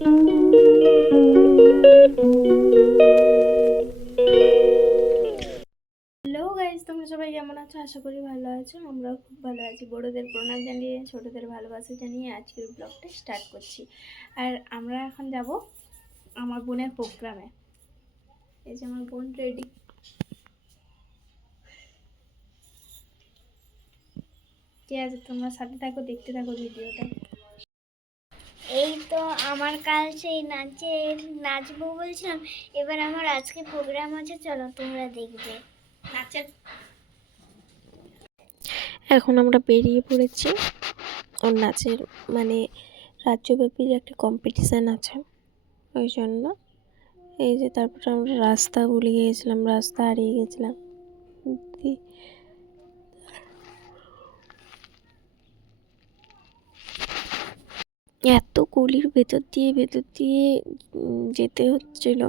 Hello guys, তোমরা সবাই কেমন আছো? আশা করি ভালো আছো। আমরাও খুব ভালো আছি। বড়দের প্রণাম জানিয়ে, ছোটদের ভালোবাসা জানিয়ে আজকের ব্লগটা স্টার্ট করছি। আর আমরা এখন যাব আমার বোনের প্রোগ্রামে। এই যে আমার বোন রেডি। ঠিক আছে, তোমরা সাথে থাকো, দেখতে থাকো ভিডিওটা। এই তো আমার কাল সেই নাচবো বলছিলাম, এবার আমার আজকে প্রোগ্রাম আছে, চলো তোমরা দেখবে নাচের। এখন আমরা বেরিয়ে পড়েছি। ওর নাচের মানে রাজ্যব্যাপী একটা কম্পিটিশান আছে, ওই জন্য। এই যে তারপরে আমরা রাস্তা ভুলে গিয়েছিলাম, রাস্তা হারিয়ে গেছিলাম। এত গলির ভেতর দিয়ে যেতে হচ্ছিল,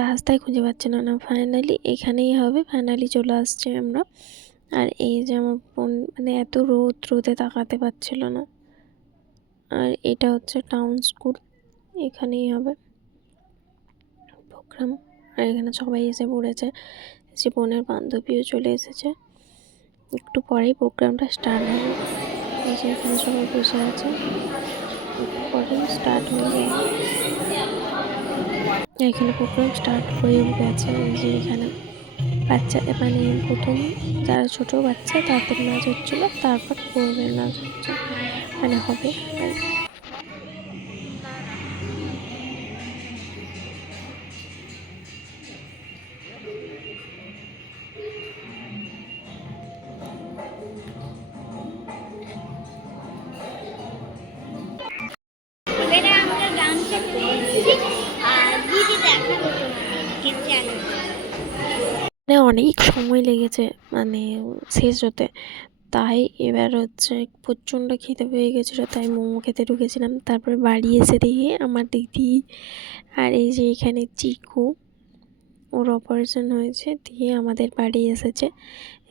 রাস্তায় খুঁজে পাচ্ছে না। ফাইনালি এখানেই হবে, ফাইনালি চলে আসছে আমরা। আর এই যে আমার বোন মানে এত রোদে তাকাতে পারছিল না। আর এটা হচ্ছে টাউন স্কুল, এখানেই হবে প্রোগ্রাম। আর এখানে সবাই এসে পড়েছে, যে বোনের বান্ধবীও চলে এসেছে। একটু পরেই প্রোগ্রামটা স্টার্ট হবে। এই যে এখানে সবাই বসে আছে, একটু পরেই স্টার্ট হয়ে যাবে। এখানে প্রোগ্রাম স্টার্ট হয়ে গেছে। এই যে এখানে বাচ্চাদের মানে প্রথম যারা ছোট বাচ্চা তাদের নাচ হচ্ছিলো, তারপর বড়দের নাচ হচ্ছে মানে হবে আর কি। এবারে আমরা ডান্সে করছি আর দিদি দেখাবো তোমাদেরকে, চলো। মানে অনেক সময় লেগেছে মানে শেষ হতে, তাই এবার হচ্ছে প্রচণ্ড খিদে পেয়ে গেছিলো, তাই মোমো খেতে ঢুকেছিলাম। তারপরে বাড়ি এসে দেখি আমার দিদি আর এই যে এখানে চিকু, ওর অপারেশন হয়েছে, দিয়ে আমাদের বাড়ি এসেছে।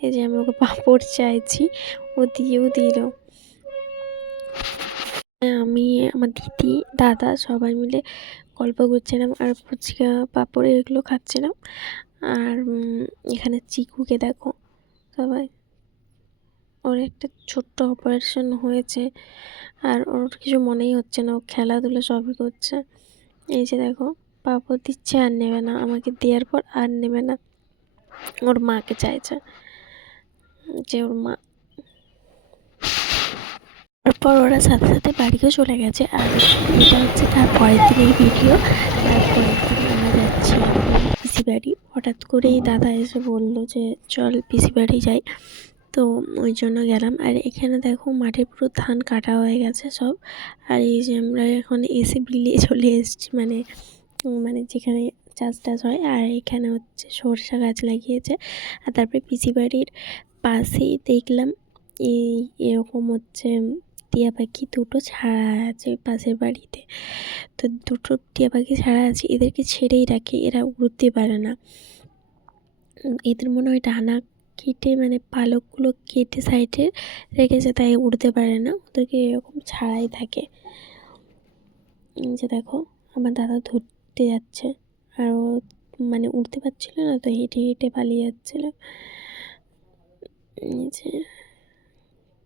এই যে আমি ওকে পাঁপড় চাইছি, ও দিয়েও দিল। আমি, আমার দিদি, দাদা সবাই মিলে গল্প করছিলাম আর ফুচকা পাঁপড় এগুলো খাচ্ছিলাম। আর এখানে চিকুকে দেখো সবাই, ওর একটা ছোট্ট অপারেশন হয়েছে আর ওর কিছু মনেই হচ্ছে না, ও খেলাধুলো সবই করছে। এই যে দেখো পাঁপড় দিচ্ছে আর নেবে না, আমাকে দেওয়ার পর আর নেবে না, ওর মাকে চাইছে, যে ওর মা। তারপর ওরা সাথে সাথে বাড়িও চলে গেছে। আর এটা হচ্ছে তার পরের দিনের ভিডিও। তারপরের দিন আমরা যাচ্ছি পিসি বাড়ি। হঠাৎ করেই দাদা এসে বললো যে চল পিসি বাড়ি যাই, তো ওই জন্য গেলাম। আর এখানে দেখো মাঠে পুরো ধান কাটা হয়ে গেছে সব। আর এই যে আমরা এখন এসে বিলে চলে এসেছি, মানে মানে যেখানে চাষ টাস হয়। আর এখানে হচ্ছে সরষা গাছ লাগিয়েছে। আর তারপরে পিসি বাড়ির পাশেই দেখলাম এরকম হচ্ছে টিয়া পাখি দুটো ছাড়া আছে পাশের বাড়িতে। তো দুটো টিয়া পাখি ছাড়া আছে, এদেরকে ছেড়েই রাখে, এরা উড়তে পারে না। এদের মনে হয় ডানা কেটে মানে পালকগুলো কেটে সাইডে রেখেছে, তাই উড়তে পারে না, ওদেরকে এরকম ছাড়াই থাকে। যে দেখো আমার দাদা ধরতে যাচ্ছে, আর ও মানে উড়তে পারছিল না, তো হেঁটে হেঁটে পালিয়ে যাচ্ছিল। যে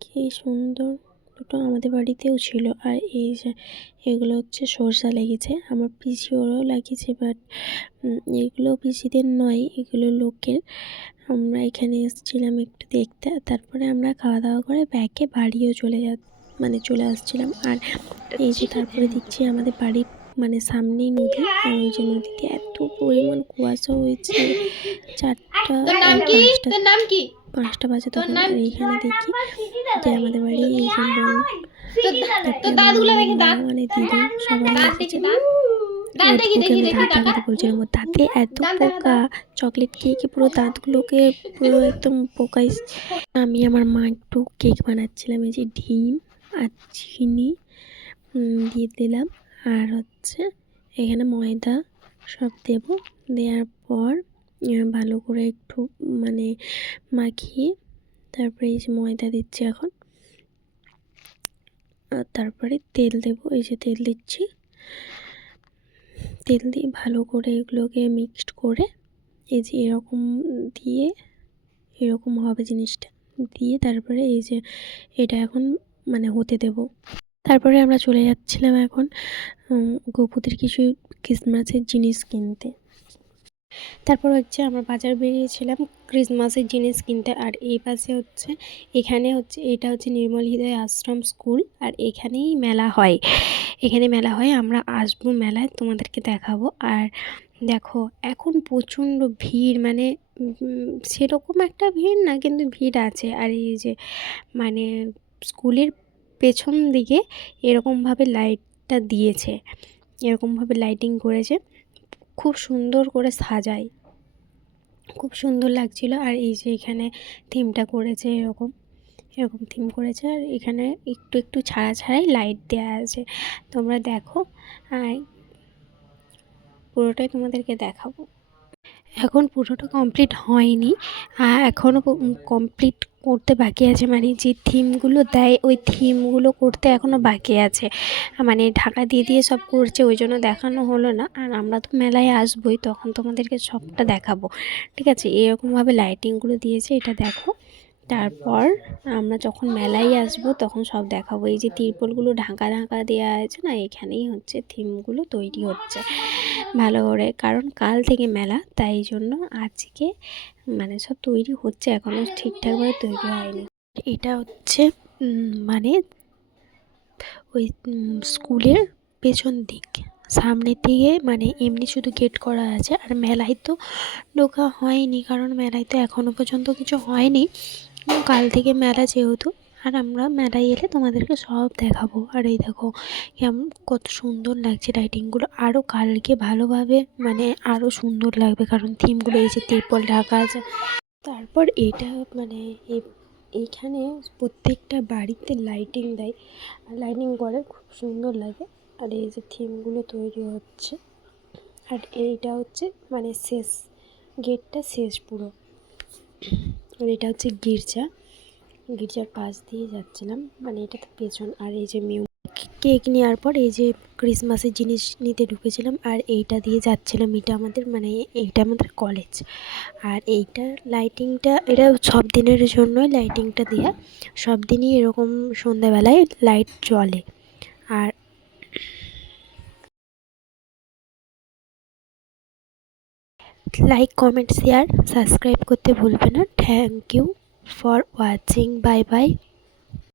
কি সুন্দর, দুটো আমাদের বাড়িতেও ছিল। আর এই যে এগুলো হচ্ছে সরষা লেগেছে, আমার পিসিওরও লাগিয়েছে, বাট এগুলো পিসিদের নয়, এগুলো লোকের। আমরা এখানে এসেছিলাম একটু দেখতে, তারপরে আমরা খাওয়া দাওয়া করে ব্যাগে বাড়িও চলে আসছিলাম। আর এই যে তারপরে দেখছি আমাদের বাড়ির মানে সামনেই নদী, আর ওই যে নদীতে এত পরিমাণ কুয়াশা হয়েছে, 4টা 5টা বাজে তখন। আর এইখানে দেখি যে আমাদের বাড়ি এই যে বোন, মা মানে দিদি সবাই এসেছে। ওকে আমি দাঁত লাগাতে বলছিলাম, ওর দাঁতে এত পোকা, চকলেট খেয়ে পুরো দাঁতগুলোকে পুরো একদম পোকায়। আমি আমার মা একটু কেক বানাচ্ছিলাম, এই যে ডিম আর চিনি দিয়ে দিলাম। আর হচ্ছে এখানে ময়দা সব দেব, দেওয়ার পর ভালো করে একটু মানে মাখিয়ে, তারপরে এই যে ময়দা দিচ্ছি এখন। আর তারপরে তেল দেব, এই যে তেল দিচ্ছি। তেল দিয়ে ভালো করে এগুলোকে মিক্সড করে এই যে এরকম দিয়ে এরকম হবে জিনিসটা, দিয়ে তারপরে এই যে এটা এখন মানে হতে দেব। তারপরে আমরা চলে যাচ্ছিলাম এখন গোপুদের কিছু ক্রিসমাসের জিনিস কিনতে। তারপর হচ্ছে আমরা বাজার বেরিয়েছিলাম ক্রিসমাসের জিনিস কিনতে। আর এই পাশে হচ্ছে এখানে হচ্ছে এটা হচ্ছে নির্মল হৃদয় আশ্রম স্কুল, আর এখানেই মেলা হয়, এখানে মেলা হয়। আমরা আসবো মেলায়, তোমাদেরকে দেখাবো। আর দেখো এখন প্রচণ্ড ভিড়, মানে সেরকম একটা ভিড় না, কিন্তু ভিড় আছে। আর এই যে মানে স্কুলের পেছন দিকে এরকমভাবে লাইটটা দিয়েছে, এরকমভাবে লাইটিং করেছে, খুব সুন্দর করে সাজায়, খুব সুন্দর লাগছিল। আর এই যে এখানে থিমটা করেছে এরকম এরকম থিম করেছে, আর এখানে একটু একটু ছাড়া ছাড়াই লাইট দেওয়া আছে। তোমরা দেখো, আর পুরোটাই তোমাদেরকে দেখাবো। এখন পুরোটা কমপ্লিট হয়নি, এখনও কমপ্লিট করতে বাকি আছে, মানে যে থিমগুলো দেয় ওই থিমগুলো করতে এখনও বাকি আছে, মানে ঢাকা দিয়ে দিয়ে সব করছে, ওই জন্য দেখানো হলো না। আর আমরা তো মেলায় আসবোই, তখন তোমাদেরকে সবটা দেখাবো, ঠিক আছে। এরকমভাবে লাইটিংগুলো দিয়েছে, এটা দেখো। তারপর আমরা যখন মেলায় আসবো তখন সব দেখাবো। এই যে তিরপলগুলো ঢাকা ঢাকা দেওয়া আছে না, এখানেই হচ্ছে থিমগুলো তৈরি হচ্ছে ভালো করে, কারণ কাল থেকে মেলা, তাই জন্য আজকে মানে সব তৈরি হচ্ছে, এখনও ঠিকঠাকভাবে তৈরি হয়নি। এটা হচ্ছে মানে ওই স্কুলের পেছন দিক, সামনের দিকে মানে এমনি শুধু গেট করা আছে। আর মেলায় তো ঢোকা হয়নি, কারণ মেলায় তো এখনও পর্যন্ত কিছু হয়নি, কাল থেকে মেলা যেহেতু। আর আমরা মেলায় এলে তোমাদেরকে সব দেখাবো। আর এই দেখো কেমন কত সুন্দর লাগছে লাইটিংগুলো, আরও কালকে ভালোভাবে মানে আরও সুন্দর লাগবে, কারণ থিমগুলো এই যে তিরপল ঢাকা আছে। তারপর এটা মানে এইখানে প্রত্যেকটা বাড়িতে লাইটিং দেয়, আর লাইটিং করে খুব সুন্দর লাগে। আর এই যে থিমগুলো তৈরি হচ্ছে, আর এইটা হচ্ছে মানে শেষ গেটটা, শেষ পুরো। আর এটা হচ্ছে গির্জার পাশ দিয়ে যাচ্ছিলাম, মানে এটা তো পেছন। আর এই যে কেক নেওয়ার পর এই যে ক্রিসমাসের জিনিস নিতে ঢুকেছিলাম, আর এইটা দিয়ে যাচ্ছিলাম, এটা আমাদের মানে এইটা আমাদের কলেজ। আর এইটা লাইটিংটা এটা সব দিনের জন্যই লাইটিংটা দেওয়া, সব দিনই এরকম সন্ধ্যাবেলায় লাইট জ্বলে। আর লাইক কমেন্ট শেয়ার সাবস্ক্রাইব করতে ভুলবে না। Thank you for watching, bye by.